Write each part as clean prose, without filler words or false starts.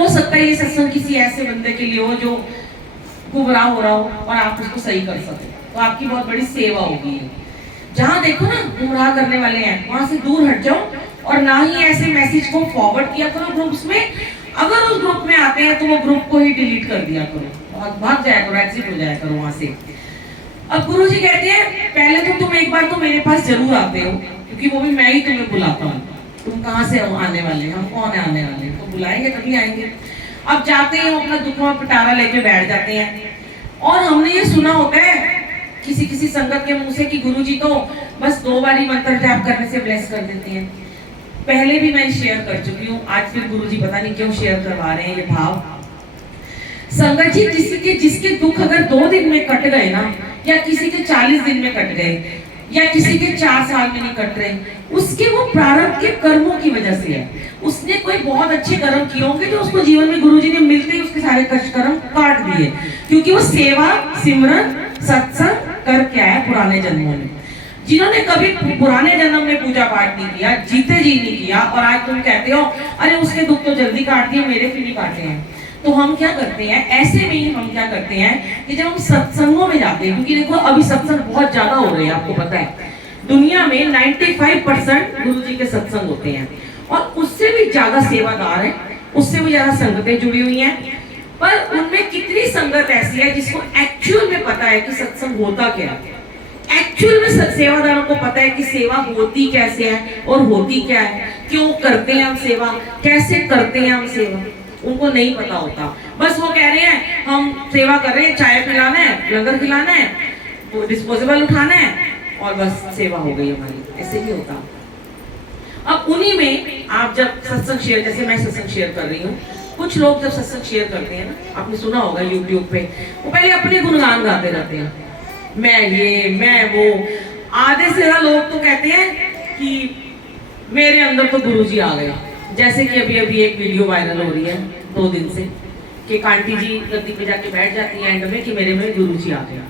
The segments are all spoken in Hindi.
हो सकता है ये सत्संग किसी ऐसे बंदे के लिए हो जो गुमराह हो रहा हो और आप उसको सही कर सके, तो आपकी बहुत बड़ी सेवा होगी। जहाँ देखो ना गुमराह करने वाले हैं वहां से दूर हट जाओ, और ना ही ऐसे मैसेज को फॉरवर्ड किया करो ग्रुप्स में। अगर उस ग्रुप में आते हैं तो वो ग्रुप को ही डिलीट कर दिया करो, भाग जाया करो, एग्जिट हो जाया करो वहां से। अब गुरुजी कहते हैं पहले तो तुम एक बार तो मेरे पास जरूर आते हो, क्योंकि वो भी मैं ही तुम्हें बुलाता हूँ। तुम कहाँ से आने वाले, हम कौन है आने वाले, तो बुलाएंगे तभी आएंगे। अब जाते ही हम अपना दुखों पिटारा लेके बैठ जाते हैं। और हमने ये सुना होता है किसी किसी संगत के मुंह से कि गुरुजी तो बस 2 बार ही मंत्र जाप करने से ब्लेस कर देते हैं। पहले भी मैं शेयर कर चुकी हूँ, आज फिर गुरुजी पता नहीं क्यों शेयर करवा रहे हैं ये भाव। संगत जी जिसके दुख अगर 2 दिन में कट गए ना, या किसी के 40 दिन में कट गए, या किसी के 4 साल में नहीं कट रहे, उसके वो प्रारब्ध के कर्मों की वजह से है। उसने कोई बहुत अच्छे कर्म किए होंगे जो उसको जीवन में गुरुजी ने मिलते ही उसके सारे कष्ट कर्म काट दिए, क्योंकि वो सेवा सिमरन सत्संग करके आया पुराने जन्मों में। जिन्होंने कभी पुराने जन्म में पूजा पाठ नहीं किया, जीते जी नहीं किया, और आज तुम कहते हो अरे उसके दुख तो जल्दी काट दिए, मेरे क्यों नहीं काटे हैं। तो हम क्या करते हैं, ऐसे में ही हम क्या करते हैं कि जब हम सत्संगों में जाते हैं, क्योंकि देखो अभी सत्संग बहुत ज्यादा हो रहे हैं, आपको पता है दुनिया में 95% गुरुजी के सत्संग होते हैं, और उससे भी ज्यादा सेवादार है, उससे भी ज्यादा संगतें जुड़ी हुई हैं। पर उनमें कितनी संगत ऐसी है जिसको एक्चुअल में पता है कि सत्संग होता क्या है, एक्चुअल में सेवादारों को पता है कि सेवा होती कैसे है और होती क्या है, क्यों करते हैं हम सेवा, कैसे करते हैं हम सेवा, उनको नहीं पता होता। बस वो कह रहे हैं हम सेवा कर रहे हैं, चाय पिलाना है, लंगर खिलाना है, वो डिस्पोजेबल उठाना है, और बस सेवा हो गई हमारी, ऐसे नहीं होता। अब उन्हीं में आप जब सत्संग शेयर, जैसे मैं सत्संग शेयर कर रही हूँ, कुछ लोग जब सत्संग शेयर करते हैं ना, आपने सुना होगा यूट्यूब पे, वो पहले अपने गुणगान गाते रहते हैं, मैं ये मैं वो। आधे से ज्यादा लोग तो कहते हैं कि मेरे अंदर तो गुरुजी आ गए। जैसे कि अभी अभी एक वीडियो वायरल हो रही है 2 दिन से, कि कांटी जी गद्दी पे जाके बैठ जाती है एंड में कि मेरे में गुरुजी आ गया।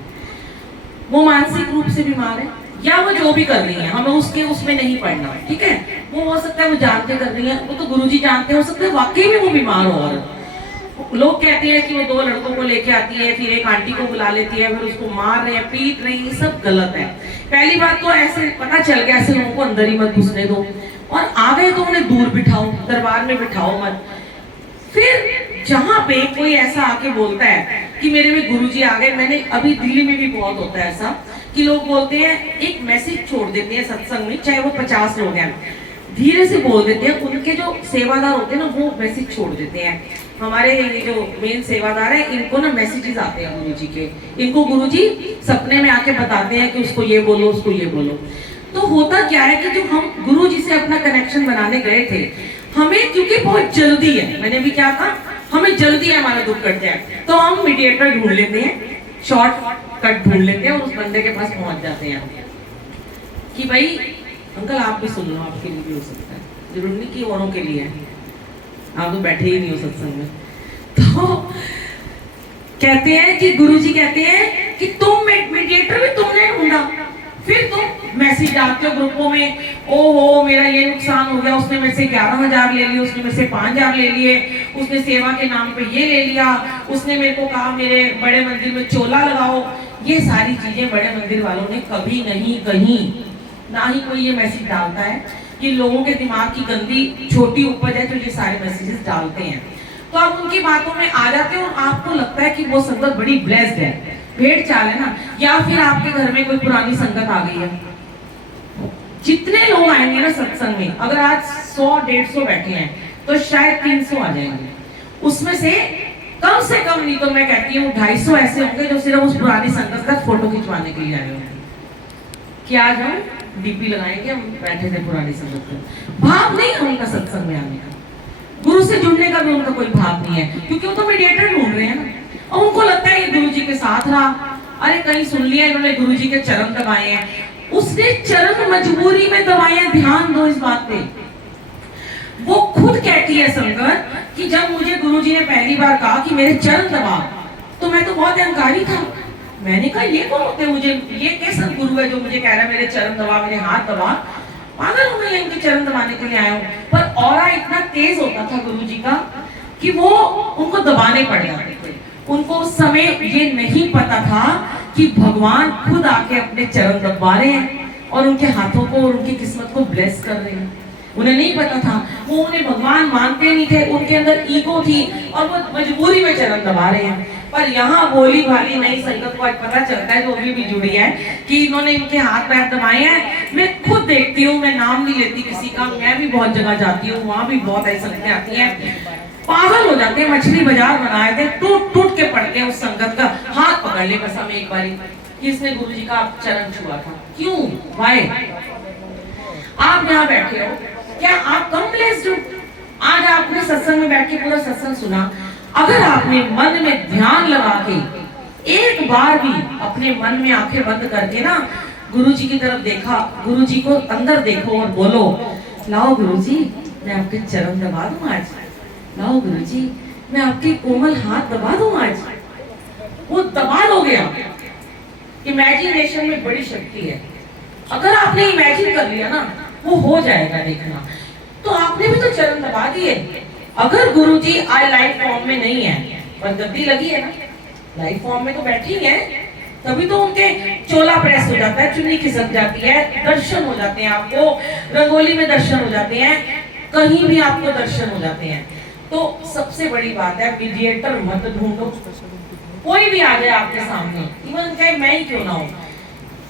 वो मानसिक रूप से बीमार है, या वो जो भी कर रही है, हमें उसमें नहीं पड़ना, ठीक है। वो हो सकता है वो जानते कर रही है, वो तो गुरुजी जानते, हो सकता है वाकई में वो बीमार हो। और लोग कहते हैं कि वो 2 लड़कों को लेके आती है, फिर एक आंटी को बुला लेती है, फिर उसको मार रहे हैं, पीट रही है, ये सब गलत है। पहली बात तो ऐसे पता चल गया, ऐसे लोगों को अंदर ही मत घुसने दो, और आ गए तो उन्हें दूर बिठाओ, दरबार में बिठाओ मत। फिर जहाँ पे कोई ऐसा आके बोलता है कि मेरे में गुरुजी आ गए, मैंने अभी दिल्ली में भी बहुत होता है ऐसा कि लोग बोलते हैं, एक मैसेज छोड़ देते हैं सत्संग में, चाहे वो 50 लोग हैं, धीरे से बोल देते हैं, उनके जो सेवादार होते हैं ना वो मैसेज छोड़ देते हैं। हमारे ये जो मेन सेवादार है, इनको ना मैसेजेस आते हैं गुरुजी के, इनको गुरुजी सपने में आके बताते हैं कि उसको ये बोलो, उसको ये बोलो। तो होता क्या है कि जो हम गुरुजी से अपना कनेक्शन बनाने गए थे, हमें क्योंकि बहुत जल्दी है, मैंने भी क्या कहा, हमें जल्दी है हमारा दुख कट जाए, तो हम मीडिएटर ढूंढ लेते हैं, शॉर्ट कट ढूंढ लेते हैं, और उस बंदे के पास पहुंच जाते हैं कि भाई अंकल आप भी सुन लो, आपके लिए भी हो सकता है, जरूर नहीं कि औरों के लिए है, आप तो बैठे ही नहीं हो सत्संग में। तो कहते हैं कि गुरुजी कहते हैं कि तुम मीडिएटर भी तुमने ढूंढा, फिर तुम मैसेज डालते हो ग्रुपों में, ओहो मेरा ये नुकसान हो गया, उसने मेरे से 11,000 ले लिए, उसने मेरे से 5,000 ले लिए, उसने सेवा के नाम पे ये ले लिया, उसने मेरे को कहा मेरे बड़े मंदिर में चोला लगाओ। ये सारी चीजें बड़े मंदिर वालों ने कभी नहीं कही, ना ही कोई ये मैसेज डालता है। कि लोगों के दिमाग की गंदी छोटी उपज है जो ये सारे मैसेजेस डालते हैं। तो आप उनकी बातों में आ जाते हो और आपको लगता है कि वो संगत बड़ी ब्लेस्ड है, भेड़ चाल है ना, या फिर आपके घर में कोई पुरानी संगत आ गई है। जितने लोग आएंगे ना सत्संग में, अगर आज 100-150 बैठे हैं तो शायद 300 आ जाएंगे, उसमें से कम नहीं तो मैं कहती हूँ 250 ऐसे होंगे जो सिर्फ उस पुरानी संगत का फोटो खिंचवाने के लिए आए होंगे कि आज हम डीपी लगाएंगे, हम बैठे थे पुरानी संगत में। भाव नहीं है उनका सत्संग में आने का, गुरु से जुड़ने का भी उनका कोई भाव नहीं है, क्योंकि वो तो मीडिएटर ढूंढ रहे हैं ना। और उनको लगता है ये गुरु जी के साथ रहा, अरे कहीं सुन लिया इन्होंने गुरु जी के चरण दबाए हैं, उसने चरण मजबूरी में दबाए हैं। ध्यान दो इस बात पे, वो खुद कहती है संगत कि जब मुझे गुरु जी ने पहली बार कहा कि मेरे चरण दबा, तो मैं तो बहुत अहंकारी था, मैंने कहा ये कौन होते मुझे, ये कैसा गुरु है जो मुझे कह रहा है मेरे चरण दबा, मेरे हाथ दबा, पागल हूं मैं इनके चरण दबाने के लिए आया हूँ। पर ऑरा इतना तेज होता था गुरु जी का कि वो उनको दबाने पड़ जाते थे। उनको उस समय ये नहीं पता था कि भगवान खुद आके अपने चरण दबा रहे हैं और उनके हाथों को और उनकी किस्मत को ब्लेस कर रहे हैं। उन्हें नहीं पता था, वो उन्हें भगवान मानते नहीं थे, उनके अंदर ईगो थी और वो मजबूरी में चरण दबा रहे हैं। पर यहाँ बोली भाली नई संगत को आज पता चलता है, जो अभी भी जुड़ी है, कि इन्होंने इनके हाथ पैर दबाए हैं। मैं खुद देखती हूँ, मैं नाम नहीं लेती किसी का, मैं भी बहुत जगह जाती हूँ, वहाँ भी बहुत ऐसी संगतें आती हैं, पागल हो जाते हैं। मछली बाजार बनाए थे, टूट टूट के पड़ते हैं उस संगत का हाथ पकड़ ले बस हमें एक बारी, किसने गुरु जी का चरण छुआ था, क्यों, वाई? आप यहाँ बैठे हो, क्या आप कम ब्लेस्ड हो? आज आपने सत्संग में बैठ के पूरा सत्संग सुना। अगर आपने मन में ध्यान लगा के एक बार भी अपने मन में आंखें बंद करके ना गुरु जी की तरफ देखा, गुरु जी को अंदर देखो और बोलो, लाओ गुरु जी मैं आपके चरण दबा दूं आज, लाओ गुरु जी मैं आपके कोमल हाथ दबा दूं आज, वो दबा दोगे आप। इमेजिनेशन में बड़ी शक्ति है। अगर आपने इमेजिन कर लिया ना, वो हो जाएगा, देखना। तो आपने भी तो चरण दबा दिए। अगर गुरुजी आज लाइफ फॉर्म में नहीं है, पर गद्दी लगी है ना, लाइफ फॉर्म में तो बैठी है, तभी तो उनके चोला प्रेस हो जाता है, चुन्नी खिसक जाती है, दर्शन हो जाते हैं आपको, रंगोली में दर्शन हो जाते हैं, कहीं भी आपको दर्शन हो जाते हैं। तो सबसे बड़ी बात है, मीडिएटर मत ढूंढो। कोई भी आ जाए आपके सामने, इवन चाहे मैं ही क्यों ना हूं,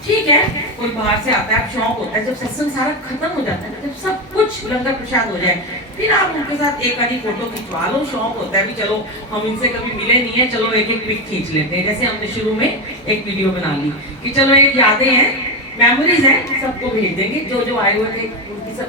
ठीक है, कोई बाहर से आता है, आप शौक होता है जब सत्संग सारा खत्म हो जाता है, जब सब कुछ लंगर प्रसाद हो जाए, फिर आप उनके साथ एक आधी फोटो खिंचवा लो। शौक होता है भी चलो हम इनसे कभी मिले नहीं है, चलो एक एक पिक खींच लेते हैं। जैसे हमने शुरू में एक वीडियो बना ली कि चलो एक यादें हैं, मेमोरीज हैं, सबको भेज देंगे, जो जो आए हुए थे उनकी सब